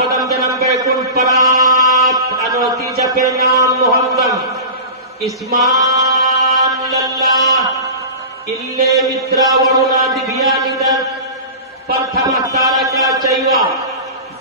పదం జనం వైకుంఠపరాత్ అనోతి జపిర్నాం ముహమ్మదం ఇస్మాన్ లల్లా ఇల్లే మిత్రావణునాది భియానిద ప్రథమ తారక చైవ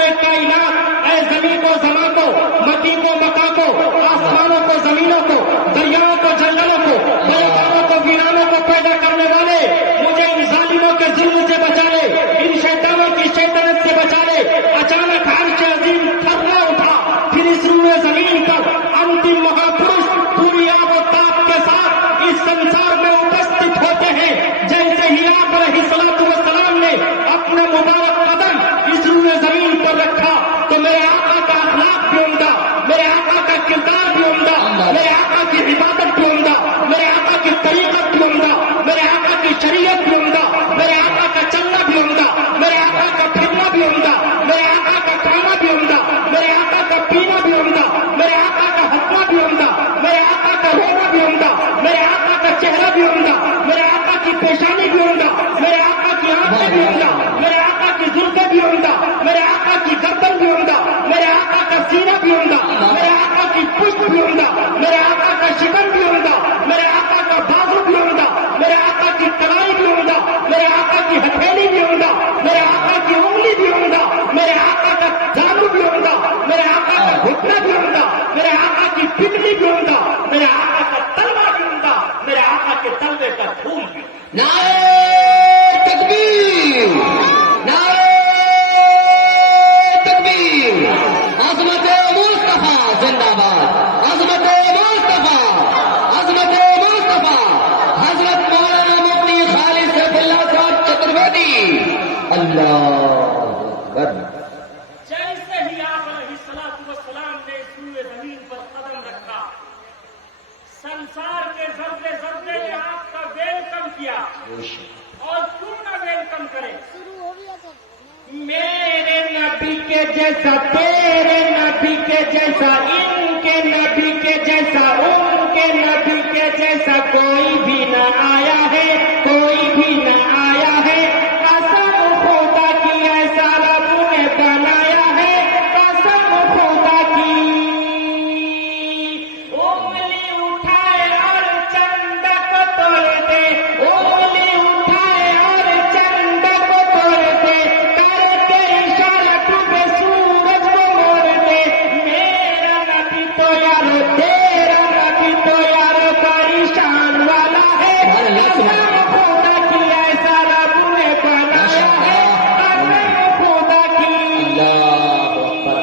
اے کائنات، اے زمین کو زمان کو، مٹی کو مکا کو، آسمانوں کو زمینوں کو، دریاؤں کو جنگلوں کو، بیابانوں کو ویرانوں کو پیدا کرنے والے، مجھے ان ظالموں کے ظلم سے بچا لے، ان شیطانوں کی شیطنت سے بچا لے۔ اچانک عرش عظیم تھرا اٹھا، پھر اس روئے زمین پر انتم مہاپروش پوری آب و تاب کے ساتھ اس سنسار میں اپستھت ہوتے ہیں۔ جیسے ہی آپ علیہ الصلوۃ والسلام نے اپنا مبارک قدم اس روئے زمین پر رکھا تو میرے آقا کا اخلاق بھی عمدہ، میرے آقا کا کردار بھی عمدہ، میرے آقا کی عبادت بھی عمدہ، میرے آقا کی طریقت بھی عمدہ، میرے آقا کی شریعت بھی عمدہ، میرے آقا کا چلنا بھی عمدہ، میرے آقا کا پھرنا بھی عمدہ، میرے آقا کا کھانا بھی عمدہ، میرے آقا کا پینا بھی عمدہ، میرے آقا کا ہنسنا بھی عمدہ، میرے آقا کا رونا بھی عمدہ، میرے آقا کا چہرہ بھی عمدہ، میرے آقا کی پیشانی بھی عمدہ، میرے آقا کی آنکھیں بھی عمدہ، میرے آقا کی زلفیں بھی عمدہ، میرے آقا کی گردن بھی عمدہ، میرے آقا کا سینہ بھی عمدہ، میرے آقا کی پشت بھی عمدہ، میرے آقا کا شکن بھی عمدہ، میرے آقا کا بازو بھی عمدہ، میرے آقا کی کلائی بھی عمدہ، میرے آقا کی ہتھیلی بھی عمدہ، میرے آقا کی انگلی بھی عمدہ، میرے آقا کا جانو بھی عمدہ، میرے آقا کا گھٹنا بھی عمدہ، میرے آقا کی پگلی بھی عمدہ، میرے آقا کا تلوا بھی عمدہ، میرے آقا کے تلوے کا پھول بھی۔ نعرہ تکبیر، نعرہ تکبیر، عظمت مصطفیٰ زندہ باد، عظمت مصطفیٰ، عظمت مصطفیٰ، حضرت مولانا مفتی خالد سیف اللہ صاحب چترویدی، اللہ اکبر۔ جیسے ہی آپ علیہ الصلوۃ والسلام نے اس روئے زمین پر قدم رکھا، سنسار کے ذرے ذرے نے آپ کا ویلکم کیا، اور کیوں نہ ویلکم کرے۔ میرے نبی کے جیسا، تیرے نبی کے جیسا، ان کے نبی کے جیسا، ان کے نبی کے جیسا کوئی بھی نہ آیا ہے، کوئی بھی نہ آیا ہے۔ قسم خدا کی ایسا رب نے بنایا ہے، قسم خدا کی۔ انگلی اٹھائے اور چند کو توڑ دے، انگلی اٹھائے اور چند کو توڑ دے، کر کے اشارہ ڈوبے سورج کو موڑ دے۔ میرا نبی تو یارو، تیرا نبی تو یارو بڑی شان والا ہے، قسم خدا کی ایسا رب نے بنایا ہے، قسم خدا کی۔ اللہ اکبر۔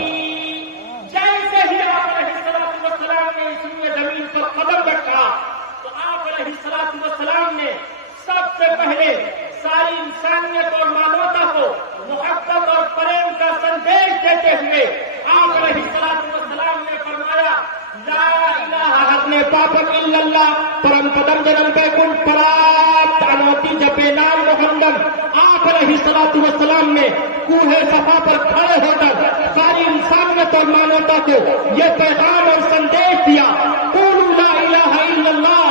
جیسے ہی آپ علیہ الصلوۃ والسلام نے اس روئے زمین پر قدم رکھا تو آپ علیہ الصلوۃ والسلام نے سب سے پہلے ساری انسانیت اور مانوتا کو محبت اور پریم کا سندیش دیتے ہوئے آپ علیہ الصلوۃ والسلام نے فرمایا، لا الہ ہرنے پاپم الا اللہ پرم پدم جنم پہ کن پرات انوتی جپے نام محمد۔ آپ علیہ الصلوۃ والسلام نے کوہ صفا پر کھڑے ہو کر ساری انسانیت اور مانوتا کو یہ پیغام اور سندیش دیا، قولوا لا الہ الا اللہ۔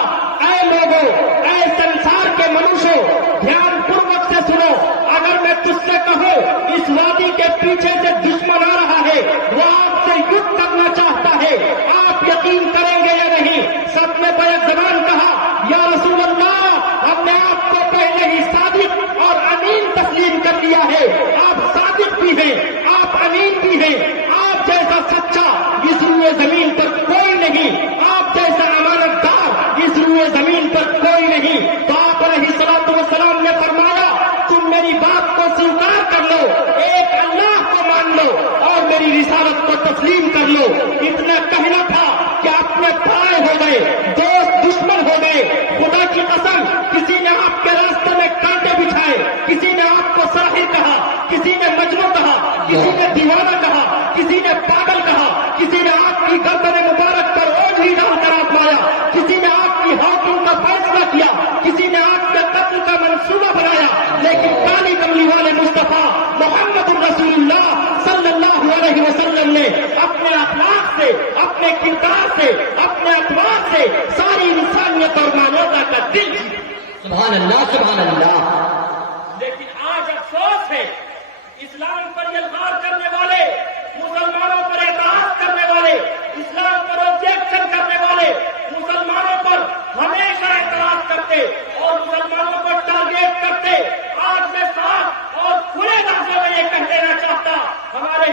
اے لوگوں، اے سنسار کے منوشوں، دھیان پوروک سے سنو، اگر میں تجھ سے کہوں اس وادی کے پیچھے سے دشمن آ رہا ہے، وہ آپ سے یدھ کرنا چاہتا ہے، آپ یقین کریں گے یا نہیں؟ سب نے بیک زبان کہا، یا رسول اللہ، ہم نے آپ کو پہلے ہی صادق اور امین تسلیم کر لیا ہے۔ آپ صادق بھی ہیں، آپ امین بھی ہیں، آپ جیسا سچا اس روئے زمین پر کوئی نہیں، آپ جیسا امانت دار اس روئے زمین پر کوئی نہیں۔ تو آپ علیہ الصلوۃ والسلام نے فرمایا، تم میری بات کو سویکار کر لو، ایک اللہ کو مان لو اور میری رسالت کو تسلیم کر لو۔ اتنا کہنا تھا کہ اپنے پائے ہو گئے، دوست دشمن ہو گئے۔ خدا کی قسم، کسی نے آپ کے راستے میں کانٹے بچھائے، کسی نے آپ کو ساحر کہا، کسی نے مجنون کہا، کسی نے دیوانہ کہا، کسی نے پاگل کہا، کسی نے آپ کی گردن مبارک پر اوجھی ڈال کر آپ لایا، کسی نے آپ کی ہاتھوں کا فیصلہ کیا، کسی نے آپ کے قتل کا منصوبہ بنایا، لیکن کالی کملی والے مصطفیٰ محمد رسول اللہ صلی اللہ علیہ وسلم نے اپنے اخلاق سے، اپنے کردار سے، اپنے اطوار سے ساری انسانیت اور مانوتا کا دل جیتا۔ سبحان اللہ، سبحان اللہ۔ لیکن آج افسوس ہے، اسلام پر یلغار کرنے والے، مسلمانوں پر اعتراض کرنے والے، اسلام پر آبجیکشن کرنے والے، مسلمانوں پر ہمیشہ اعتراض کرتے اور مسلمانوں پر ٹارگیٹ کرتے۔ آج میں صاف اور کھلے لفظوں میں یہ کہہ دینا چاہتا، ہمارے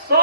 100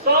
100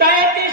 33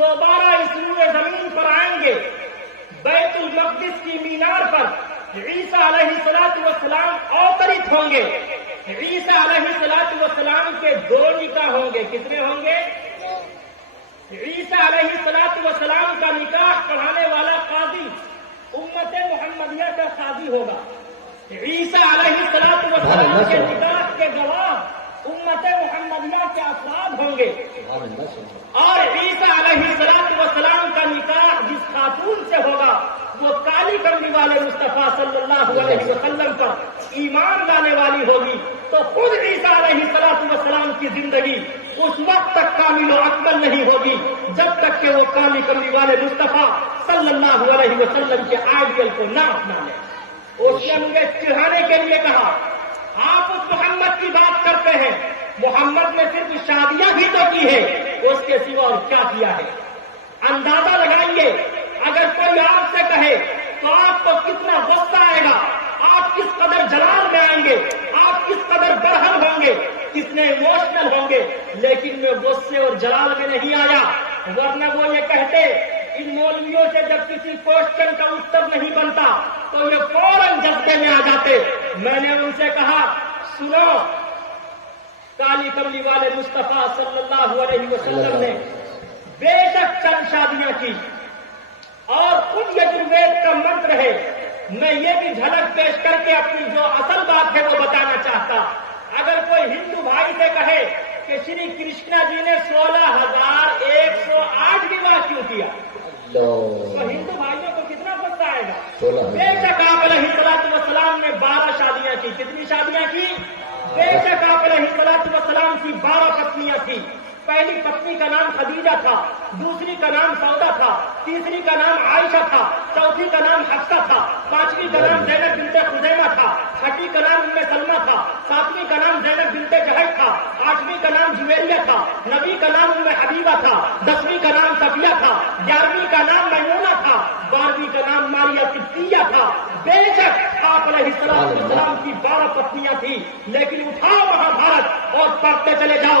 دوبارہ اس روئے زمین پر آئیں گے، بیت المقدس کی مینار پر عیسیٰ علیہ السلام اوترت ہوں گے۔ عیسیٰ علیہ السلام کے دو نکاح ہوں گے۔ کتنے ہوں گے؟ عیسیٰ علیہ السلام کا نکاح پڑھانے والا قاضی امت محمدیہ کا قاضی ہوگا۔ عیسیٰ علیہ السلام کے نکاح کے گواہ امت محمدیہ کے افراد ہوں گے، اور عیسیٰ علیہ السلام کا نکاح جس خاتون سے ہوگا وہ کالی کملی والے مصطفیٰ صلی اللہ علیہ وسلم پر ایمان لانے والی ہوگی۔ تو خود عیسیٰ علیہ السلام کی زندگی اس وقت تک کامل و اکمل نہیں ہوگی جب تک کہ وہ کالی کملی والے مصطفیٰ صلی اللہ علیہ وسلم کے آئیڈیل کو نہ اپنا لے۔ اس نے مجھے چڑھانے کے لیے کہا، آپ اس محمد کی بات کرتے ہیں، محمد نے صرف شادیاں بھی تو کی ہے، اس کے سوا اور کیا کیا ہے؟ اندازہ لگائیے، اگر کوئی آپ سے کہے تو آپ کو کتنا غصہ آئے گا، آپ کس قدر جلال میں آئیں گے، آپ کس قدر برہم ہوں گے، کتنے ایموشنل ہوں گے۔ لیکن میں غصے اور جلال میں نہیں آیا، ورنہ وہ یہ کہتے ان مولویوں سے جب کسی کوشچن کا اتر نہیں بنتا تو یہ فوراً جذبے میں آ جاتے۔ میں نے ان سے کہا، سنو، کالی کملی والے مصطفیٰ صلی اللہ علیہ وسلم نے بے شک چند شادیاں کی اور خود یجروید کا منتر ہے۔ میں یہ بھی جھلک پیش کر کے اپنی جو اصل بات ہے وہ بتانا چاہتا۔ اگر کوئی ہندو بھائی سے کہے کہ شری کرشنا جی نے 16,108 وواہ کیوں کیا، تو ہندو بھائیوں کو کتنا غصہ آئے گا؟ بے شک آپ علیہ السلام نے 12 شادیاں کی۔ کتنی شادیاں کی؟ بے شک آپ علیہ السلام کی 12 پتنیاں تھیں۔ پہلی پتنی کا نام خدیجہ تھا، دوسری کا نام سودا تھا، تیسری کا نام عائشہ تھا، چوتھی کا نام حفصہ تھا، پانچویں کا نام زینب بنت خزیمہ تھا، چھٹی کا نام ام سلمہ تھا، ساتویں کا نام زینب بنت جہش تھا، آٹھویں کا نام جویریہ تھا، نویں کا نام ام حبیبہ تھا، 10ویں کا نام صفیہ تھا، 11ویں کا نام میمونہ تھا، 12ویں کا نام ماریہ قبطیہ تھا۔ بے شک آپ علیہ السلام کی 12 پتنیاں تھیں، لیکن اٹھاؤ مہابھارت اور پڑھتے چلے جاؤ۔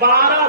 12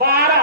12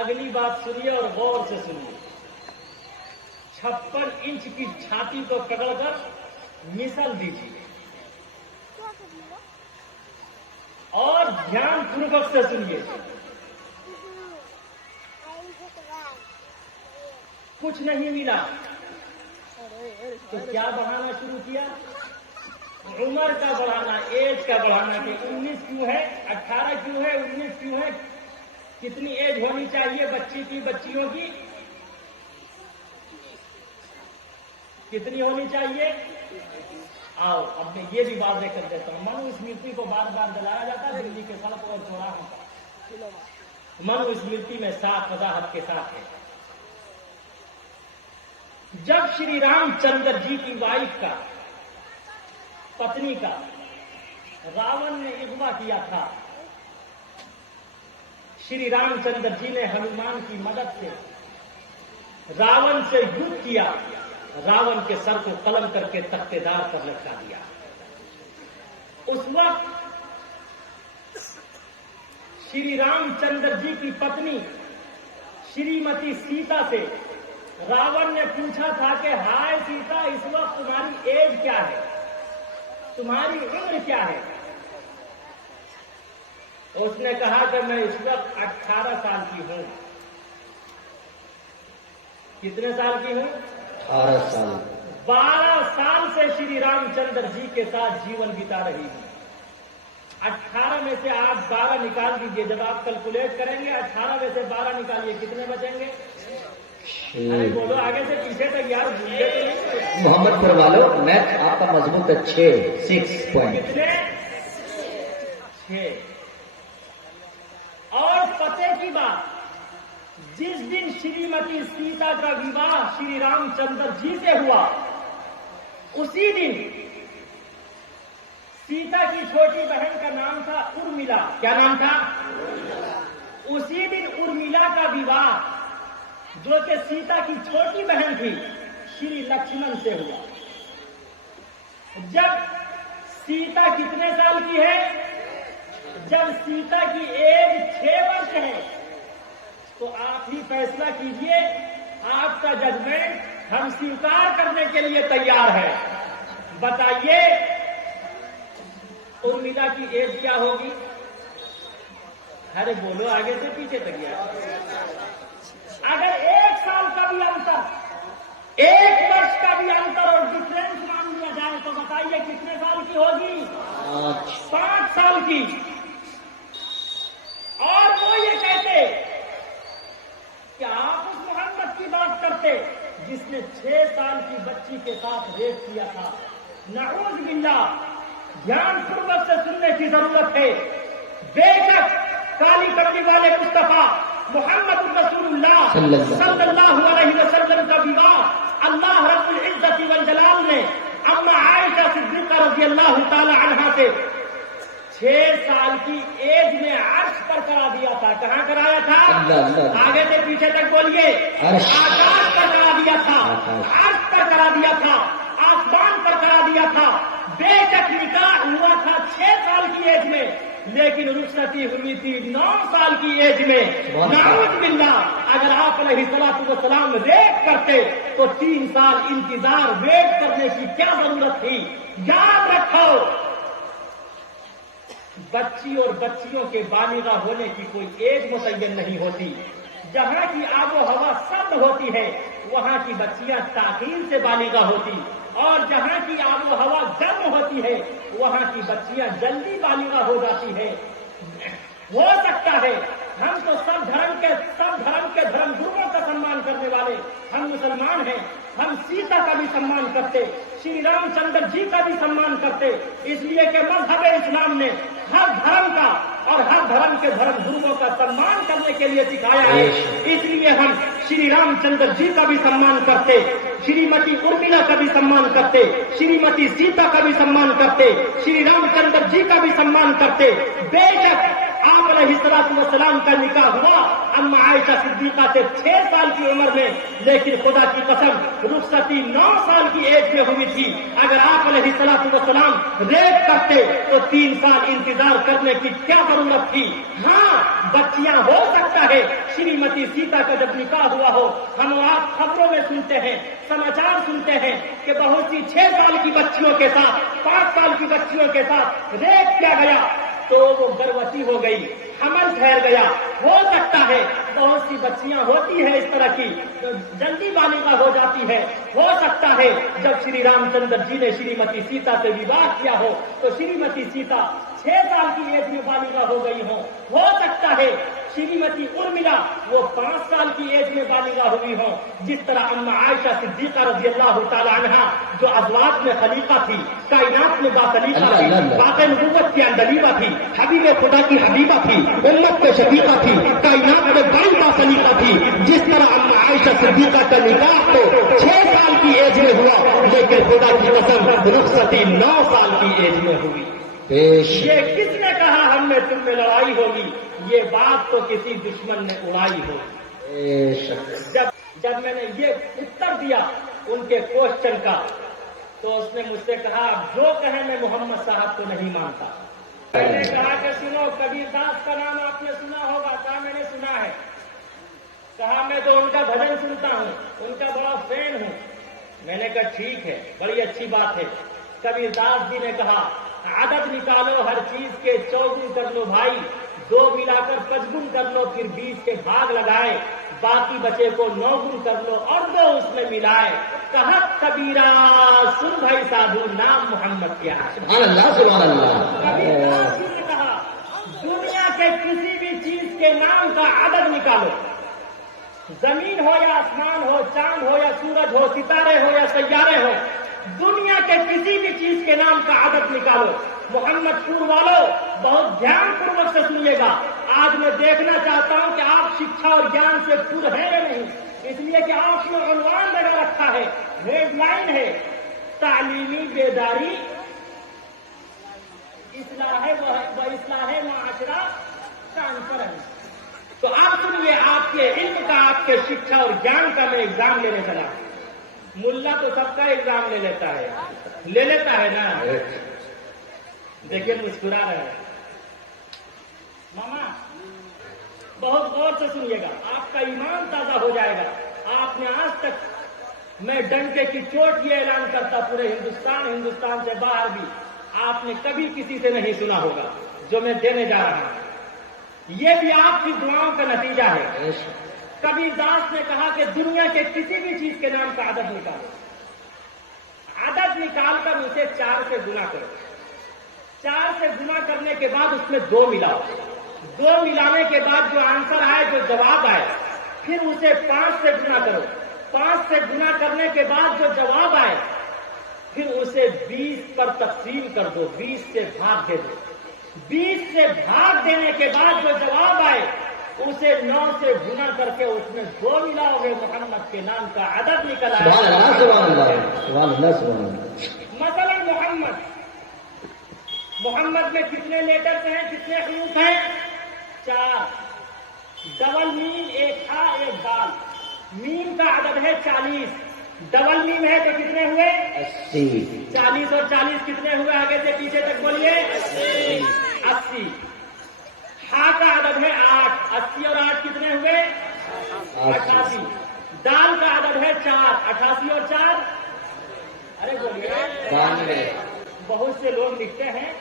اگلی بات سنیے اور غور سے سنیے. 56 انچ کی چھاتی کو پکڑ کر مثال دیجیے اور دھیان پوروک سے سنیے. کچھ نہیں ملا تو کیا بڑھانا شروع کیا؟ عمر کا بڑھانا، ایج کا بڑھانا کہ 19 کیوں ہے، 18 کیوں ہے، 19 کیوں ہے، کتنی ایج ہونی چاہیے بچی کی، بچیوں کی کتنی ہونی چاہیے. آؤ اب میں یہ بھی واضح کر دیتا ہوں. منو اسمرتی کو بار بار جلایا جاتا ہے دلی کے سڑک اور چوراہوں پر. منو اسمرتی میں صاف وضاحت کے ساتھ ہے. جب شری رام چندر جی کی وائف کا، پتنی کا راون نے اغوا کیا تھا، شری رام چندر جی نے ہنومان کی مدد سے راون سے یدھ کیا، راون کے سر کو قلم کر کے تختے دار پر لٹکا دیا. اس وقت شری رام چندر جی کی پتنی شریمتی سیتا سے راون نے پوچھا تھا کہ ہائے سیتا، اس وقت تمہاری ایج کیا ہے، تمہاری عمر کیا ہے؟ اس نے کہا کہ میں اس وقت 18 سال کی ہوں. کتنے سال کی ہوں؟ 18 سال. 12 سال سے شری رام چندر جی کے ساتھ جیون بتا رہی ہوں. 18 میں سے آپ 12 نکال دیجئے. جب آپ کیلکولیٹ کریں گے 18 میں سے 12 نکالیے، کتنے بچیں گے؟ ارے بولو آگے سے پیچھے تک یار. محمد پر والو میتھ آپ کا مضبوط ہے. 6 پوائنٹ. کتنے؟ 6. اور پتے کی بات، جس دن شریمتی سیتا کا وواہ شری رام چندر جی سے ہوا، اسی دن سیتا کی چھوٹی بہن کا نام تھا ارملا. کیا نام تھا؟ اسی دن ارملا کا وواہ جو کہ سیتا کی چھوٹی بہن تھی شری لکشمن سے ہوا. جب سیتا کتنے سال کی ہے؟ جب سیتا کی ایج 6 برس ہے تو آپ ہی فیصلہ کیجئے. آپ کا ججمنٹ ہم سویکار کرنے کے لیے تیار ہے. بتائیے ارملا کی ایج کیا ہوگی؟ ارے بولو آگے سے پیچھے تک یار. اگر 1 سال کا بھی انتر، 1 برس کا بھی انتر اور ڈفرینس مان لیا جائے تو بتائیے کتنے سال کی ہوگی؟ 5 سال کی. اور وہ یہ کہتے کہ آپ اس محمد کی بات کرتے جس نے 6 سال کی بچی کے ساتھ ریپ کیا تھا. نعوذ باللہ. دھیان پوروک سے سننے کی ضرورت ہے. بے شک کالی کرنے والے مصطفیٰ محمد رسول اللہ صلی اللہ علیہ وسلم کا وواہ اللہ رب العزت والجلال نے اما عائشہ صدیقہ رضی اللہ تعالی عنہا سے 6 سال کی ایج میں عرش پر کرا دیا تھا. کہاں کرایا تھا؟ آگے سے پیچھے تک بولیے. آکاش پر کرا دیا تھا، عرش پر کرا دیا تھا، آسمان پر کرا دیا تھا. بے شک نکاح ہوا تھا 6 سال کی ایج میں، لیکن رخصتی ہوئی تھی 9 سال کی ایج میں. نعوذ باللہ. اگر آپ علیہ الصلوۃ والسلام ریپ کرتے تو 3 سال انتظار ویٹ کرنے کی کیا ضرورت تھی؟ یاد رکھو بچی اور بچیوں کے بالغہ ہونے کی کوئی ایج متعین نہیں ہوتی. جہاں کی آب و ہوا سرد ہوتی ہے وہاں کی بچیاں تاخیر سے بالغہ ہوتی، اور جہاں کی آب و ہوا گرم ہوتی ہے وہاں کی بچیاں جلدی بالغہ ہو جاتی ہے. ہو سکتا ہے ہم تو سب دھرم کے دھرم گروؤں کا سمان کرنے والے ہم مسلمان ہیں. ہم سیتا کا بھی سمان کرتے، شری رام چندر جی کا بھی سمان کرتے، اس لیے کہ مذہب اسلام نے ہر دھرم کا اور ہر دھرم کے دھرم گروؤں کا سمان کرنے کے لیے سکھایا ہے. اس لیے ہم شری رام چندر جی کا بھی سمان کرتے، شریمتی ارملا کا بھی سمان کرتے، شریمتی سیتا کا بھی سمان کرتے، شری رام چندر جی کا بھی سمان کرتے. بے شک آپ علیہ الصلوۃ والسلام کا نکاح ہوا اما عائشہ صدیقہ سے 6 سال کی عمر میں، لیکن خدا کی قسم رخصتی 9 سال کی ایج میں ہوئی تھی. اگر آپ علیہ الصلوۃ والسلام ریپ کرتے تو 3 سال انتظار کرنے کی کیا ضرورت تھی؟ ہاں بچیاں ہو سکتا ہے شریمتی سیتا کا جب نکاح ہوا ہو، ہم آپ خبروں میں سنتے ہیں، سماچار سنتے ہیں کہ بہت سی 6 سال کی بچیوں کے ساتھ 5 سال کی بچیوں کے ساتھ ریپ کیا گیا تو وہ گروتی ہو گئی، حمل ٹھہر گیا۔ ہو سکتا ہے بہت سی بچیاں ہوتی ہیں اس طرح کی جلدی بالغہ ہو جاتی ہے۔ ہو سکتا ہے جب شری رام چندر جی نے شریمتی سیتا سے وواہ کیا ہو تو شریمتی سیتا 6 سال کی ایج میں بالغہ ہو گئی ہو سکتا ہے شریمتی ارملا وہ 5 سال کی ایج میں بالغہ ہوئی ہوں، جس طرح اما عائشہ صدیقہ رضی اللہ تعالی عنہا جو ازواج میں خلیفہ تھی، کائنات میں باخلیفہ تھی، باقی نبوت کی اندلیبہ تھی، حبیب خدا کی حبیبہ تھی، امت کے شفیقہ تھی، کائنات میں بڑی باخلیفہ تھی، جس طرح اما عائشہ صدیقہ کا نکاح تو 6 سال کی ایج میں ہوا، لیکن خدا کی قسم رخصتی 9 سال کی ایج میں ہوئی۔ یہ کس نے کہا ہم میں تم میں لڑائی ہوگی؟ یہ بات تو کسی دشمن نے اڑائی ہوگی۔ جب میں نے یہ اتر دیا ان کے کوشچن کا تو اس نے مجھ سے کہا جو کہیں میں محمد صاحب کو نہیں مانتا۔ میں نے کہا کہ سنو کبیر داس کا نام آپ نے سنا ہوگا؟ کہا میں نے سنا ہے۔ کہا میں تو ان کا بھجن سنتا ہوں، ان کا بڑا فین ہوں۔ میں نے کہا ٹھیک ہے، بڑی اچھی بات ہے۔ کبیر داس جی نے کہا عدد نکالو ہر چیز کے 4 گن کر لو بھائی، 2 ملا کر 5 گن کر لو، پھر 20 کے بھاگ لگائے، باقی بچے کو 9 گن کر لو اور 2 اس میں ملائے۔ کہا کبیرہ سن بھائی سادھو نام محمد کیا ہے۔ سبحان اللہ سبحان اللہ۔ کبیر داس جی نے کہا دنیا کے کسی بھی چیز کے نام کا عدد نکالو، زمین ہو یا آسمان ہو، چاند ہو یا سورج ہو، ستارے ہو یا سیارے ہو، دنیا کے کسی بھی چیز کے نام کا عدد نکالو۔ محمد پور والوں بہت دھیان پوروک سے سنیے گا، آج میں دیکھنا چاہتا ہوں کہ آپ شکھا اور گیان سے پور ہیں یا نہیں، اس لیے کہ آپ نے عنوان لگا رکھا ہے، ہیڈ لائن ہے تعلیمی بیداری اصلاح و اصلاح معاشرہ کا عنصر ہے۔ تو آپ سنیے، آپ کے علم کا، آپ کے شکھا اور گیان کا میں ایگزام لینے چلا۔ ملا تو سب کا ایگزام لے لیتا ہے نا۔ دیکھیے مسکرا رہے ہیں ماما، بہت غور سے سنیے گا، آپ کا ایمان تازہ ہو جائے گا۔ آپ نے آج تک، میں ڈنکے کی چوٹ یہ اعلان کرتا پورے ہندوستان سے باہر بھی، آپ نے کبھی کسی سے نہیں سنا ہوگا جو میں دینے جا رہا ہوں۔ یہ بھی آپ کی دعاؤں کا نتیجہ ہے۔ کبیر داس نے کہا کہ دنیا کے کسی بھی چیز کے نام کا عدد نکالو، عدد نکال کر اسے 4 سے گنا کرو، 4 سے گنا کرنے کے بعد اس میں 2 ملاؤ، 2 ملانے کے بعد جو آنسر آئے، جو جواب آئے، پھر اسے 5 سے گنا کرو، 5 سے گنا کرنے کے بعد جو جواب آئے پھر اسے 20 پر تقسیم کر دو، 20 سے بھاگ دے دو، 20 سے بھاگ دینے کے بعد جو جواب آئے اسے 9 سے گنا کر کے اس میں 2 ملاؤ گے، محمد کے نام کا عدد نکل آئے۔ سبحان اللہ سبحان اللہ سبحان اللہ سبحان اللہ۔ مثلا محمد میں کتنے لیٹرز ہیں، کتنے حروف ہیں؟ 4۔ ڈبل میم، 1 ہا 1 دال، میم کا عدد ہے 40، ڈبل میم ہے تو کتنے ہوئے؟ 80۔ 40 اور 40 کتنے ہوئے؟ آگے سے پیچھے تک بولیے۔ 80۔ ہا کا عدد ہے 8، 80 اور 8 کتنے ہوئے؟ 88۔ دال کا عدد ہے 4، 88 اور 4، ارے بولیے۔ 92۔ بہت سے لوگ لکھتے ہیں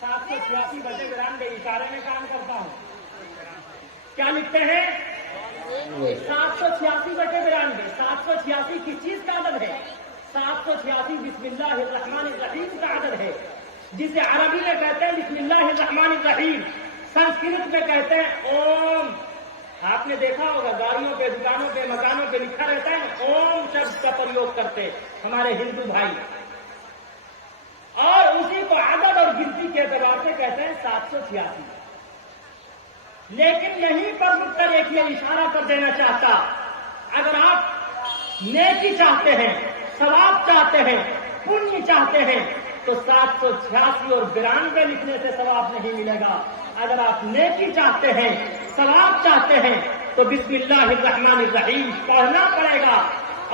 786 بچے 92، اشارے میں کام کرتا ہوں۔ کیا لکھتے ہیں؟ 786 بچے 92۔ 786 کس چیز کا عدد ہے؟ 786 بسم اللہ الرحمن الرحیم کا عدد ہے، جسے عربی میں کہتے ہیں بسم اللہ الرحمن الرحیم، سنسکرت میں کہتے ہیں اوم۔ آپ نے دیکھا ہوگا گاڑیوں پہ، دکانوں پہ، مکانوں پہ لکھا رہتا ہے اوم شبد کا پریوگ کرتے ہمارے ہندو بھائی، اور اسی کو عدد اور گنتی کے اعتبار سے کہتے ہیں 786۔ لیکن یہیں پر رک کر ایک یہ اشارہ کر دینا چاہتا، اگر آپ نیکی چاہتے ہیں، ثواب چاہتے ہیں، پنیہ چاہتے ہیں تو 786 اور 92 لکھنے سے ثواب نہیں ملے گا۔ اگر آپ نیکی چاہتے ہیں، ثواب چاہتے ہیں تو بسم اللہ الرحمن الرحیم پڑھنا پڑے گا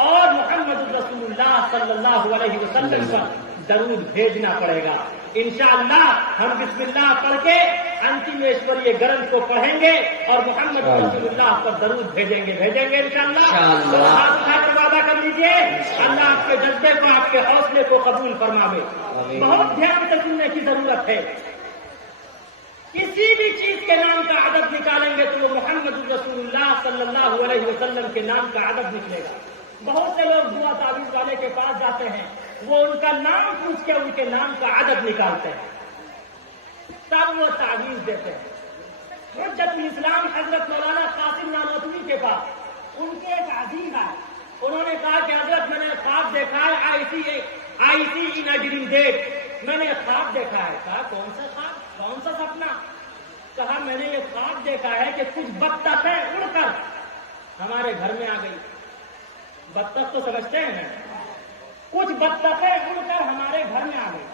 اور محمد رسول اللہ صلی اللہ علیہ وسلم پر درود بھیجنا پڑے گا۔ انشاءاللہ ہم بسم اللہ پڑھ کے انتم ایشوریہ گرنتھ کو پڑھیں گے اور محمد رسول اللہ پر درود بھیجیں گے انشاءاللہ. ہاتھ اٹھا کر وعدہ کر لیجیے. اللہ آپ کے جذبے کو آپ کے حوصلے کو قبول فرماوے. بہت دھیان سے سننے کی ضرورت ہے. کسی بھی چیز کے نام کا عدد نکالیں گے تو وہ محمد رسول اللہ صلی اللہ علیہ وسلم کے نام کا عدد نکلے گا. بہت سے لوگ دعا تعویذ والے کے پاس جاتے ہیں, وہ ان کا نام پوچھ کے ان کے نام کا عدد نکالتے ہیں, تب وہ تعویذ دیتے ہیں. حجت الاسلام حضرت مولانا قاسم نانوتوی کے پاس ان کے ایک عزیز آئے. انہوں نے کہا کہ حضرت میں نے خواب دیکھا ہے, آئی سی ان اے ڈریم ڈیٹ, میں نے خواب دیکھا ہے. کہا کون سا خواب, کون سا سپنا؟ کہا میں نے یہ خواب دیکھا ہے کہ کچھ بطخیں اڑ کر ہمارے گھر میں آ گئی. بطخ تو سمجھتے ہیں, کچھ بطخیں اڑ کر ہمارے گھر میں آ گئی.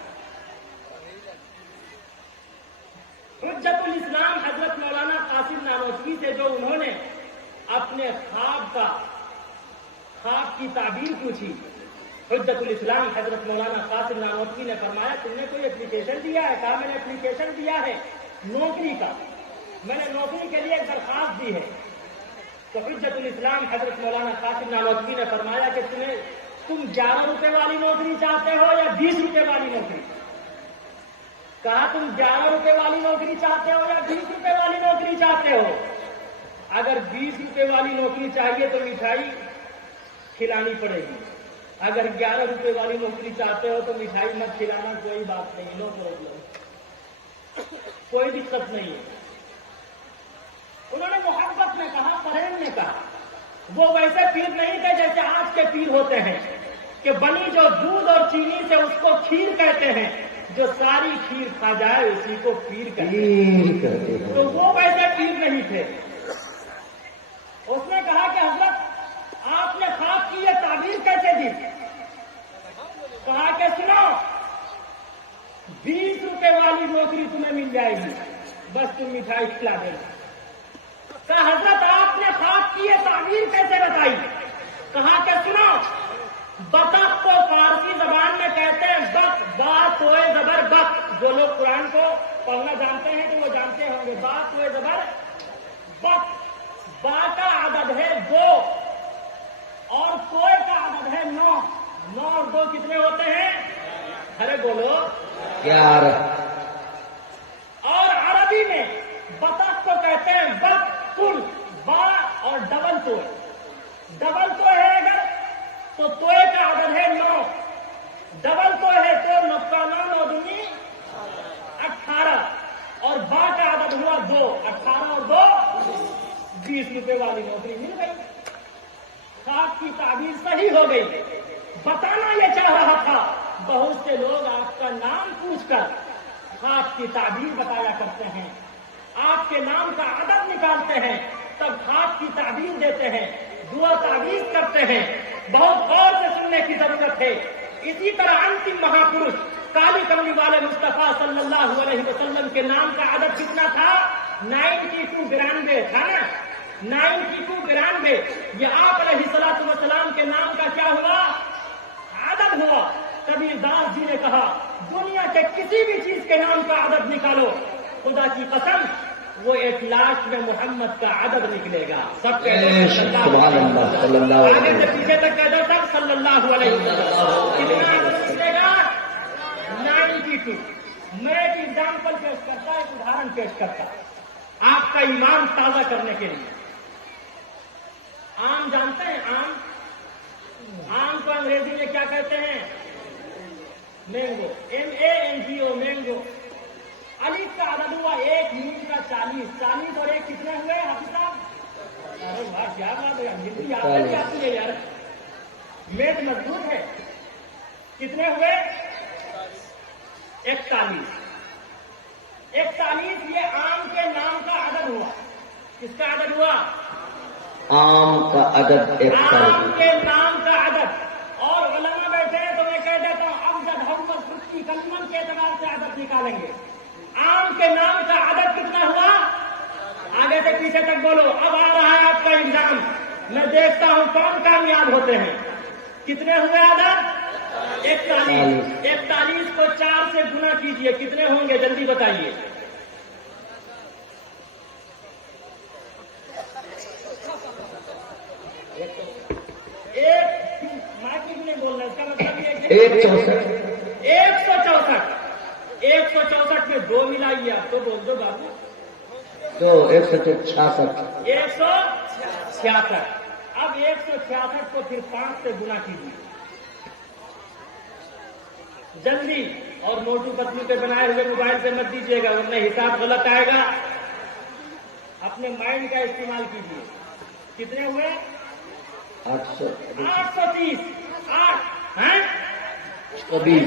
حجت الاسلام حضرت مولانا قاسم نانوتوی سے جو انہوں نے اپنے خواب کی تعبیر پوچھی, حجت الاسلام حضرت مولانا قاسم نانوتوی نے فرمایا تم نے کوئی اپلیکیشن دیا ہے؟ کہا میں نے اپلیکیشن دیا ہے نوکری کا, میں نے نوکری کے لیے ایک درخواست دی ہے. تو حجت الاسلام حضرت مولانا قاسم نانوتوی نے فرمایا کہ تم 11 روپے والی نوکری چاہتے ہو یا 20 روپے والی نوکری؟ کہا تم 11 روپے والی نوکری چاہتے ہو یا 20 روپے والی نوکری چاہتے ہو؟ اگر 20 روپے والی نوکری چاہیے تو مٹھائی کھلانی پڑے گی, اگر 11 روپے والی نوکری چاہتے ہو تو مٹھائی مت کھلانا, کوئی بات نہیں, نو پرابلم, کوئی دقت نہیں ہے. انہوں نے محبت میں کہا, فریب میں کہا. وہ ویسے پیر نہیں تھے جیسے آج کے پیر ہوتے ہیں کہ بنی جو دودھ اور چینی سے اس کو کھیر کہتے ہیں, جو ساری کھیر کھا جائے اسی کو پیر کہتے ہیں. تو وہ ویسے پیر نہیں تھے. اس نے کہا کہ حضرت آپ نے خواب کی یہ تعبیر کیسے دی؟ کہا کہ سنو, 20 روپے والی نوکری تمہیں مل جائے گی, بس تم مٹھائی کھلا دینا. کہا حضرت آپ نے خواب کی یہ تعبیر کیسے بتائی؟ کہا کہ سنو, بطخ کو فارسی زبان میں کہتے ہیں بک, با توئے زبر بک. جو لوگ قرآن کو پڑھنا جانتے ہیں تو وہ جانتے ہوں گے, با توئے زبر بک. با کا عدد ہے 2 اور توئے کا عدد ہے 9. 9 اور 2 کتنے ہوتے ہیں؟ ارے بولو 11. اور عربی میں بطخ کو کہتے ہیں بک کل, با اور ڈبل توئے. ڈبل توئے ہے اگر تو توئے کا عدد ہے 9, ڈبل توئے ہے تو 9 9 دنی 18, اور با کا عدد ہوا 2. 18 اور 2 20 روپے والی نوکری مل گئی. خواب کی تعبیر صحیح ہو گئی. بتانا یہ چاہ رہا تھا, بہت سے لوگ آپ کا نام پوچھ کر خواب کی تعبیر بتایا کرتے ہیں, آپ کے نام کا عدد نکالتے ہیں, تب خواب کی تعبیر دیتے ہیں, دعا تعویذ کرتے ہیں. بہت غور سے سننے کی ضرورت ہے. اسی طرح انتم مہاپروش کالی کملی والے مصطفیٰ صلی اللہ علیہ وسلم کے نام کا عدد کتنا تھا؟ 92 تھا نا, 92 یہ آپ علیہ الصلوۃ والسلام کے نام کا کیا ہوا؟ عدد ہوا. کبیر داس جی نے کہا دنیا کے کسی بھی چیز کے نام کا عدد نکالو, خدا کی قسم وہ 1 لاکھ میں محمد کا عدد نکلے گا. سب آگے سے پیچھے تک کہہ دو سب صلی اللہ علیہ وسلم. کتنا عدد نکلے گا؟ 92. میں ایک ایگزامپل پیش کرتا, ایک ادھارن پیش کرتا آپ کا ایمان تازہ کرنے کے لیے. آم جانتے ہیں؟ آم کو انگریزی میں کیا کہتے ہیں؟ Mango, MANGO, mango. الف کا عدد ہوا 1, نون کا 40 اور 1 کتنے ہوئے حافظ صاحب؟ ارے واہ کیا بات ہے, ہندی یاد آتی ہے یار, میٹ مضبوط ہے. کتنے ہوئے؟ 41. 41 یہ آم کے نام کا عدد ہوا. کس کا عدد ہوا؟ آم کا عدد 41. آم کے نام کا عدد. اور علماء بیٹھے ہیں تو میں کہہ دیتا ہوں افضل حکمت خود کی کلمن کے اعتبار سے عدد نکالیں گے. آم کے نام کا عدد کتنا ہوا؟ آگے سے پیچھے تک بولو. اب آ رہا ہے آپ کا ایگزام, میں دیکھتا ہوں کون کامیاب ہوتے ہیں. کتنے ہوئے عدد؟ 41 کو 4 سے گنا کیجئے، کتنے ہوں گے جلدی بتائیے؟ نہیں بولنا، اس کا مطلب یہ 164 164 میں 2 ملائیے، آپ تو بول دو بابو. 166. 166. اب 166 کو پھر 5 سے گنا کیجیے جلدی، اور موٹو پتلو پہ بنائے ہوئے موبائل سے مت دیجیے گا ورنہ حساب غلط آئے گا. اپنے مائنڈ کا استعمال کیجیے. کتنے ہوئے؟ 830. 20.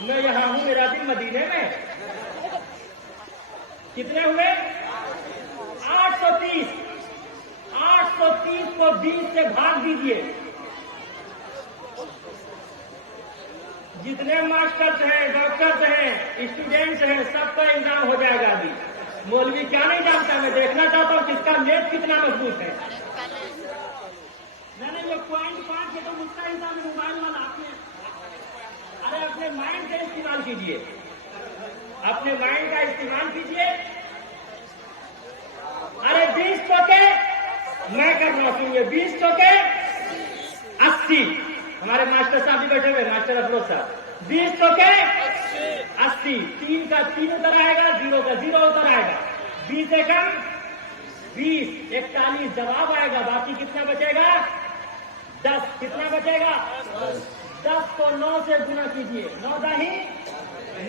میں یہاں ہوں، میرا دل مدینے میں. کتنے ہوئے؟ 830. 830 کو 20 سے بھاگ دیجیے. جتنے ماسٹرز ہیں، ڈاکٹرز ہیں، اسٹوڈینٹس ہیں، سب کا ایگزام ہو جائے گا. ابھی مولوی کیا نہیں جانتا، میں دیکھنا چاہتا ہوں کس کا میتھ کتنا مضبوط ہے. میں نے یہ .5 ہے تو مجھ کا ایگزام موبائل والا آپ نے. ارے اپنے مائنڈ کا استعمال کیجیے، اپنے مائنڈ کا استعمال کیجیے. ارے 20 چوکے میں کر رہا ہوں، یہ 20 چوکے 80. ہمارے ماسٹر صاحب بھی بیٹھے ہوئے، ماسٹر افروز صاحب. 20 چوکے 80. 3 کا 3 ادھر آئے گا، 0 کا 0 ادھر آئے گا. 20 ایکم 20. 41 جواب آئے گا. باقی کتنا بچے گا؟ 10. کتنا بچے گا؟ 10 کو 9 سے گنا کیجیے. 9 داہی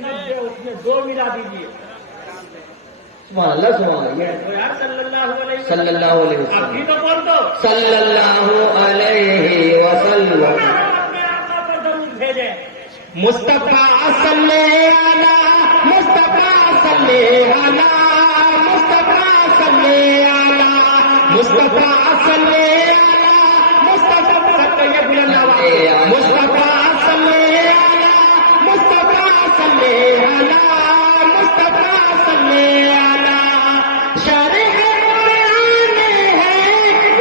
90. اس میں 2 ملا دیجیے. سبحان اللہ سبحان اللہ. یار صلی اللہ علیہ صلی اللہ علیہ آپ وسلم. بھی تو بول دو. صلی اللہ علیہ وسلم. اپنے آقا پر درود بھیجیں. مصطفیٰ صلی علی مصطفیٰ صلی علی مصطفیٰ صلی علی مصطفیٰ صلی علی مصطفیٰ یہ بلند آواز. مصطفیٰ صلی علی مصطفیٰ صلی علی مصطفیٰ صلی علی شرح قرآن ہے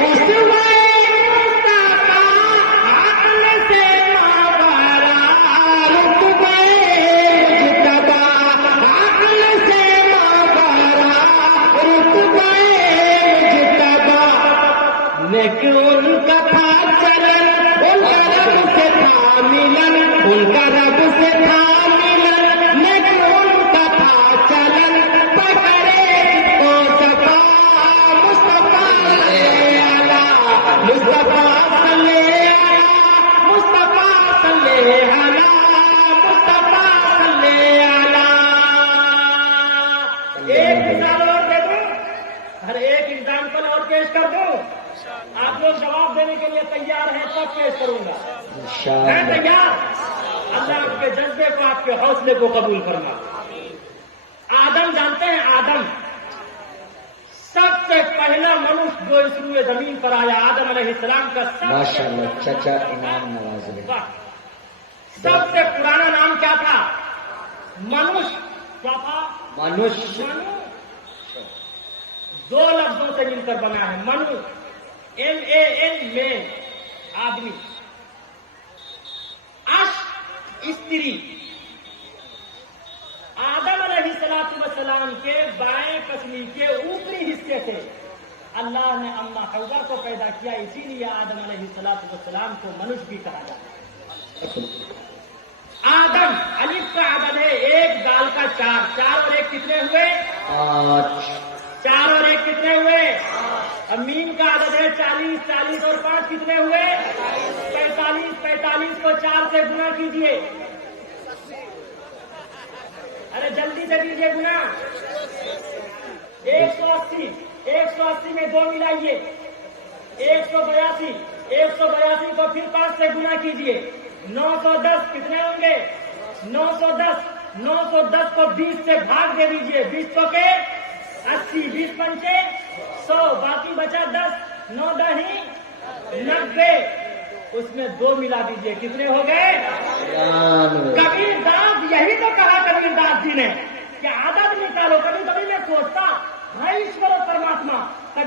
اس ان کا تھا چلن، ان کا رب سے تھا ملن، ان کا رب سے تھا ملن، لیکن ان کا تھا چلن پکڑے کو صفا. مصطفیٰ صلی علی مصطفیٰ صلی علی مصطفیٰ صلی علی مصطفیٰ صلی علی. ایک مثال اور دے دوں، ہر ایک ایگزامپل اور پیش کر دوں. آپ لوگ جواب دینے کے لیے تیار ہیں تب پیش کروں گا. میں تیار. اللہ آپ کے جذبے کو، آپ کے حوصلے کو قبول فرما. آدم جانتے ہیں، آدم سب سے پہلا منشیہ جو اس روئے زمین پر آیا، آدم علیہ السلام کا ماشاء اللہ چچا انعام نواز. سب سے پرانا نام کیا تھا؟ منوش. کیا تھا؟ منوش. دو لفظوں سے مل کر بنا ہے. منو MAN مین آدمی، اش استری. آدم علیہ السلام کے بائیں پسلی کے اوپری حصے سے اللہ نے اما حوا کو پیدا کیا، اسی لیے آدم علیہ السلام کو منش بھی کہا جاتا ہے. آدم الف کا عدد ہے، ایک دال کا 4. 4 اور 1 کتنے ہوئے؟ 4 اور 1 کتنے ہوئے؟ میم کا عدد ہے 40. 40 اور 5 کتنے ہوئے؟ 45. 45 کو 4 سے گنا کیجیے. ارے جلدی سے کیجیے گنا. 180. 180 میں 2 ملائیے. 182. 182 کو پھر 5 سے گنا کیجیے. 910 کتنے ہوں گے؟ 910. 910 کو 20 سے بھاگ دے دیجیے. 20 چوکے 80. 20 پنچے 100. باقی بچا 10. 9 دہی 90. اس میں 2 ملا دیجیے. کتنے ہو گئے؟ کبیر داس یہی تو کہا کبیر داس جی نے کہ عدد نکالو. کبھی کبھی میں سوچتا ہے ایشور پرماتما.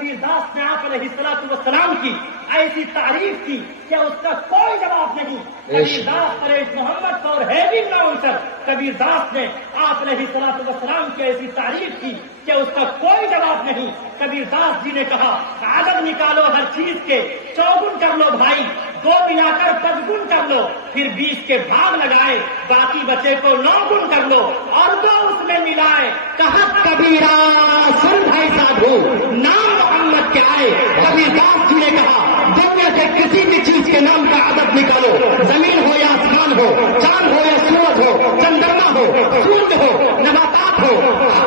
کبیر داس نے آپ علیہ السلام کی ایسی تعریف کی کہ اس کا کوئی جواب نہیں. کبیر داس پر محمد اور ہے بھی نہ کبیر داس نے آپ علیہ السلام کی ایسی تعریف کی کہ اس کا کوئی جواب نہیں. کبیر داس جی نے کہا عدد نکالو ہر چیز کے 4 کر لو بھائی, 2 ملا کر 10 گن کر لو, پھر 20 کے بھاگ لگائے, باقی بچے کو 9 گن کر لو اور 2 اس میں ملائے. کہا کبیرا سن بھائی سادھو, نام محمد کے آئے. کبیر داس جی نے کہا دنیا کے کسی بھی چیز کے نام کا عدد نکالو, زمین ہو یا آسمان ہو, چاند ہو یا سورج ہو, چندرما ہو, سورج ہو, نباتات ہو,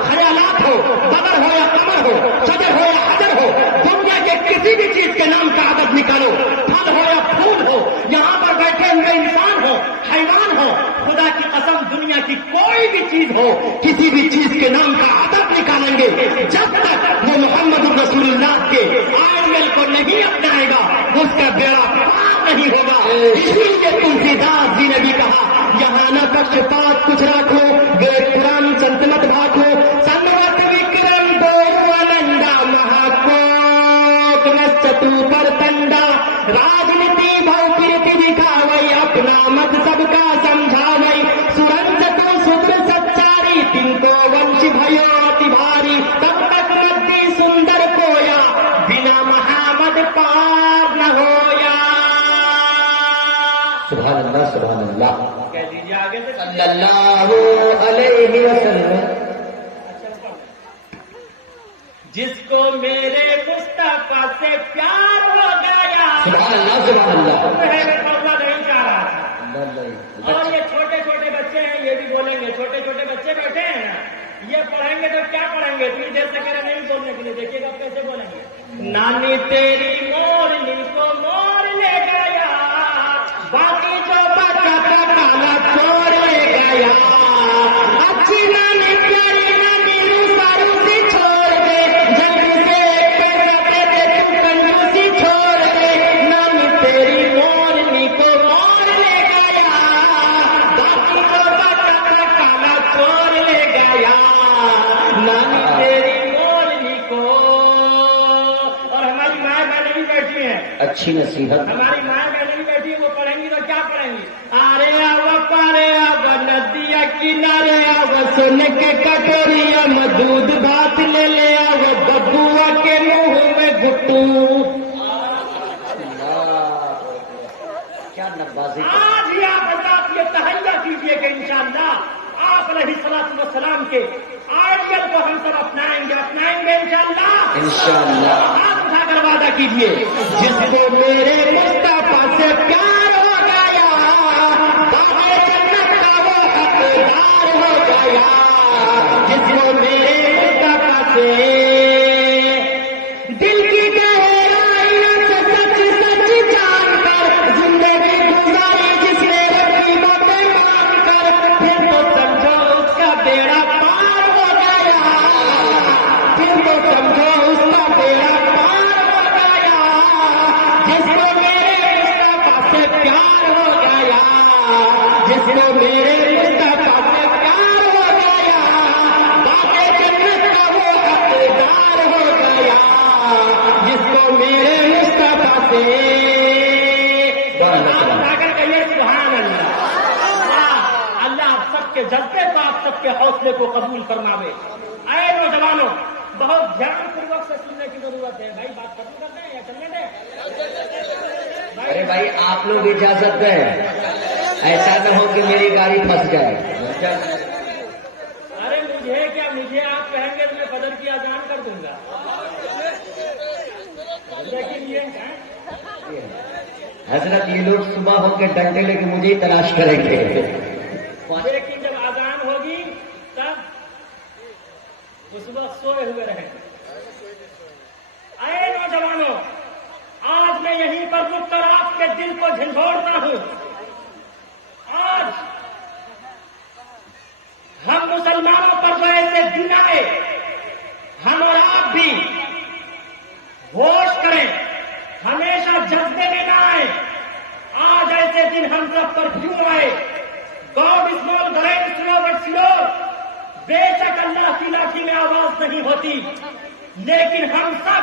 خیالات ہو, بدر ہو یا قمر ہو, شجر ہو یا حجر ہو, دنیا کے کسی بھی چیز کے نام کا عدد نکالو. پھل ہو یا پھول ہو, یہاں پر بیٹھے ہوئے انسان ہو, حیوان ہو, خدا کی قسم دنیا کی کوئی بھی چیز ہو, کسی بھی چیز کے نام کا عدد نکالیں گے جب تک وہ محمد رسول اللہ کے آئین کو نہیں اپنائے گا اس کا بیڑا پار نہیں ہوگا. اسی لیے تلسی داس جی نے بھی کہا یہاں نہ کچھ بات کچھ رکھو, گے پرانی سلطنت بھاگو, سنوت وکرم دو آنندا مہاکوک نچتو پر تنڈا, راجنیتی بھاؤ کیرتی دکھاوئی, اپنا مت سب کا سمجھاوئی, سرنج تو سدر سچاری, تن کو ونش بھیو اتی بھاری, تب تک ندی سندر کویا, بنا محمد پار نہ ہویا. سبحان اللہ سبحان اللہ. کہہ دیجیے آگے سے صلی اللہ علیہ وسلم. جس کو میرے مصطفیٰ سے پیار ہو گیا, سبحان اللہ سبحان اللہ. پڑھنا نہیں چاہ رہا تھا. اور یہ چھوٹے چھوٹے بچے ہیں, یہ بھی بولیں گے, چھوٹے چھوٹے بچے بیٹھے ہیں نا, یہ پڑھیں گے تو کیا پڑھیں گے, تم دیر سے کہہ رہے نہیں بولنے کے لیے, دیکھیے گا کیسے بولیں گے. نانی تیری مورنی کو مور لے گیا, باقی جو بچا تھا کالا چھوڑ لے گیا, اچھی نانی پیاری نانی روسی چھوڑ دے, جلدی سے ایک پیسہ دے دے تو کنجوسی چھوڑ دے. نانی تیری مورنی کو مور لے گیا, باقی جو بچا تھا کالا چھوڑ لے گیا, نانی تیری مورنی کو. اور ہماری مائیں بہنیں بھی بیٹھی ہیں, اچھی نصیحت. ہماری مائیں بہنیں بھی بیٹھی ہیں, وہ پڑھیں گی تو کیا پڑھیں گی. آرے آو پارے آو ندیا کنارے آو, سن کے کٹوریا مدود بھات لے لے آو, ببوا کے منہ میں گھٹو. کیا نوازی. آج ہی آپ حضرات یہ تہیہ کیجیے کہ انشاءاللہ آپ علیہ السلام کے آئیڈیل کو ہم سب اپنائیں گے انشاءاللہ. انشاءاللہ. آپ اٹھا کر وعدہ کیجیے جس کو میرے مصطفیٰ سے پیار ہو گیا, باغ جنت کا وہ حقدار ہو گیا, جس کو میرے مصطفیٰ سے دل کی گہرائی سے سچ سچ جان کر زندگی گزاری, جس نے ربی باتیں مان کر, پھر تو سمجھو اس کا بیڑا پار ہو گیا, پھر تو سمجھو اس کا بیڑا پار ہو گیا, جس کو میرے مصطفیٰ سے پیار ہو گیا, جس کو میرے مصطفیٰ سے پیار ہو گیا, باقی جنت کا وہ حقدار ہو گیا, جس کو میرے مصطفیٰ سے. اٹھا کر کہیے سبحان اللہ. اللہ آپ سب کے جذبے کو, آپ سب کے حوصلے کو قبول فرماوے. اے نوجوانوں, بہت دھیان پوروک سے سننے کی ضرورت ہے. بھائی بات ختم کرتے ہیں یا چلنے دیں؟ ارے بھائی آپ لوگ اجازت دیں, ایسا نہ ہو کہ میری گاڑی پھنس جائے. ارے مجھے کیا, مجھے آپ کہیں گے تو میں فجر کی اذان کر دوں گا, لیکن یہ حضرت یہ لوگ صبح ہو کے ڈنڈے لے کے مجھے ہی تلاش کریں گے. لیکن جب اذان ہوگی تب اس وقت سوئے ہوئے رہیں گے. اے نوجوانوں, آج میں یہیں پر رک کر آپ کے دل کو جھنجھوڑتا ہوں. آج ہم مسلمانوں پر جو ایسے دن آئے, ہم اور آپ بھی ہوش کریں, ہمیشہ جذبے میں نہ آئے. آج ایسے دن ہم سب پر کیوں آئے؟ God small grind slow but slow. بے شک اللہ کی لاٹھی میں آواز نہیں ہوتی, لیکن ہم سب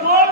2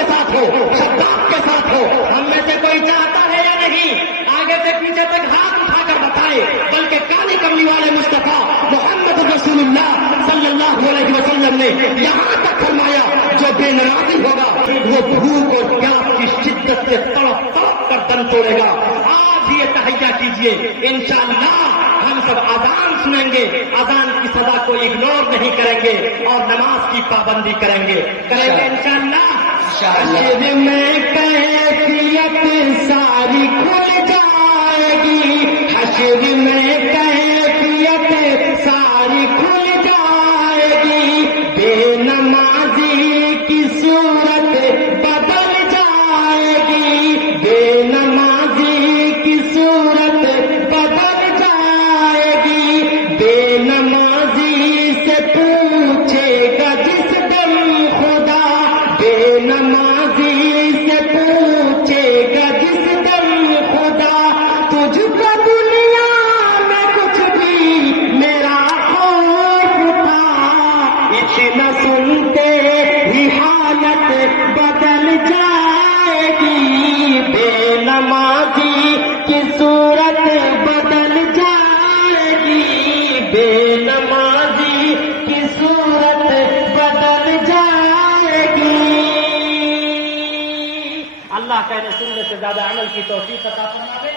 کے ساتھ ہو، شداد کے ساتھ ہو. ہم میں سے کوئی چاہتا ہے یا نہیں آگے سے پیچھے تک ہاتھ اٹھا کر بتائے، بلکہ کالی کملی والے مصطفیٰ محمد رسول اللہ صلی اللہ علیہ وسلم نے یہاں تک فرمایا جو بے نمازی ہوگا وہ بھوک اور پیاس کی شدت سے تڑپ تڑپ کر دم توڑے گا. آج یہ تہیا کیجئے، انشاءاللہ ہم سب اذان سنیں گے، اذان کی صدا کو اگنور نہیں کریں گے اور نماز کی پابندی کریں گے انشاءاللہ. حشر میں کیفیت ساری کھل جائے گی، حشر میں کیفیت ساری کھل جائے گی، بے نمازی کی صورت بدل جائے گی، بے نمازی کی صورت بدل جائے گی، بے نمازی سے پوچھے گا جس دم خدا، بے نمازی سے پوچھے گا جس دم خدا، تجھ کو دنیا میں کچھ بھی میرا خوف تھا، اتنا سنتے ہی حالت بدل جائے گی، بے نمازی کی صورت بدل جائے گی، بے نمازی کی صورت بدل جائے گی. اللہ کہنے سننے سے زیادہ عمل کی توفیق عطا فرمائے.